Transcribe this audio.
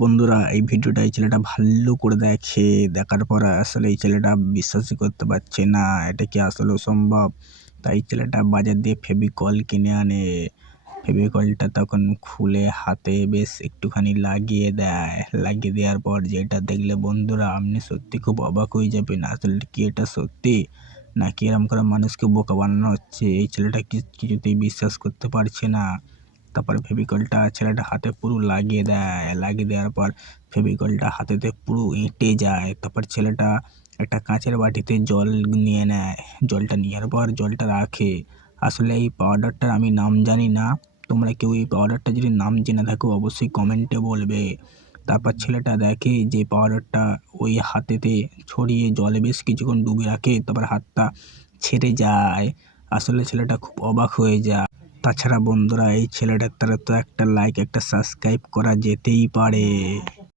বন্ধুরা, এই ভিডিওটা এই ছেলেটা ভালো করে দেখে, দেখার পর আসলে এই ছেলেটা বিশ্বাসই করতে পারছে না, এটা কি আসলে সম্ভব? তাই ছেলেটা বাজার দিয়ে ফেভিকল কিনে আনে। ফেভিকলটা তখন খুলে হাতে বেশ একটুখানি লাগিয়ে দেয়। লাগিয়ে দেওয়ার পর যেটা দেখলে, বন্ধুরা, আপনি সত্যি খুব অবাক হয়ে যাবেন। আসলে কি এটা সত্যি? নাকি এরম করে মানুষকে বোকা বানানো হচ্ছে? এই ছেলেটা কিছুতেই বিশ্বাস করতে পারছে না। তারপর ফেভিকলটা ছেলেটা হাতে পুরো লাগিয়ে দেয়। লাগিয়ে দেওয়ার পর ফেভিকলটা হাতেতে পুরো এঁটে যায়। তারপর ছেলেটা একটা কাঁচের বাটিতে জল নিয়ে নেয়। জলটা নেওয়ার পর জলটা রাখে। আসলে এই পাউডারটার আমি নাম জানি না। তোমরা কেউ এই পাউডারটা যদি নাম জেনে থাকো, অবশ্যই কমেন্টে বলবে। তারপর ছেলেটা দেখে যে পাউডারটা ওই হাতেতে ছড়িয়ে জলে বেশ কিছুক্ষণ ডুবে রাখে, তারপর হাতটা ছেড়ে যায়। আসলে ছেলেটা খুব অবাক হয়ে যায়। তাছাড়া বন্ধুরা এই ছেলেটার তারা তো একটা লাইক একটা সাবস্ক্রাইব করা যেতেই পারে।